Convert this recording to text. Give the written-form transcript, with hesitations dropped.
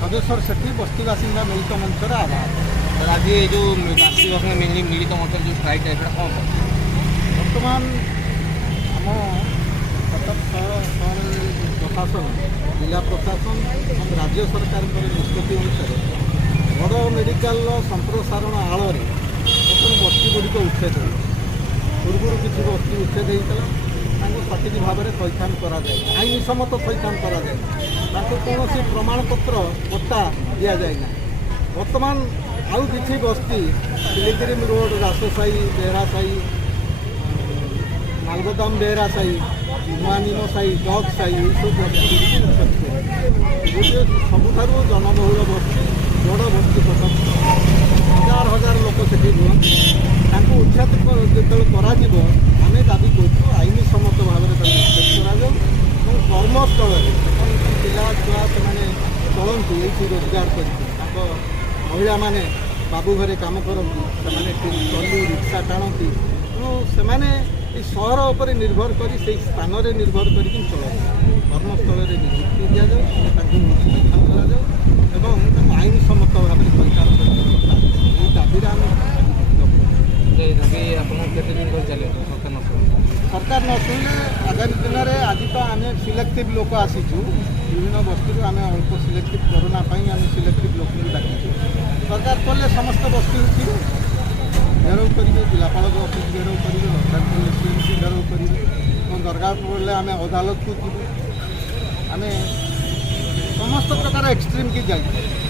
खगेश्वर सेठी बस्ती बासिंदा मिलित मंचर आधार आज ये जो राष्ट्रीय मिलित मंच जो स्ट्राइक है कौन बर्तमान आम कटक सहर प्रशासन जिला प्रशासन और राज्य सरकार निष्पत्ति अनुसार बड़ मेडिकल संप्रसारण आड़ में बस्ती गुड़िक उच्छेद पूर्व किसी बस्ती उच्छेद होता सठिक भाव में थैथान कराए आईन सम्मत थैथान कराए कौन प्रमाणपत्र पट्टा दि जाएना बर्तमान आउ किसी बस्ती पिलिग्रिम रोड रासोसाई बेहरा साई नालगोदाम बेहरा साई नुआनीम साई डग साई ये सब बस्ती सबुठ जनबहुल बस्ती बड़ बस्ती कटक हजार हजार लोक से उच्छेद जो आम दाबी करूँ आईन सम्मत भाव में निष्पत्ति कर्मस्थल पिला छुआ से चलती ये रोजगार कर महिला माने बाबू घरे काम करती ट्रली रिक्शा टाणती तेणु से सहर उपर निर्भर कर स्थान निर्भर कर चलती कर्मस्थल नियुक्ति दि जाए आईन सम्मत भाव में परिचालन कर दाबी आम सरकार न शुणिले आगामी दिन में आज तो आम सिलेक्टिव लोक आसीचु विभिन्न बस्ती आम अल्प सिलेक्टिव कोरोना आम सिलेक्टिव लोक डाकिचु सरकार कले समस्त बस्ती उठे घेराव करेंगे जिलापाल अफिस घेराव करेंगे एसडीएमसी घेराव करेंगे दरकार पड़े आम अदालत को जीव आम समस्त प्रकार एक्सट्रीम की जाए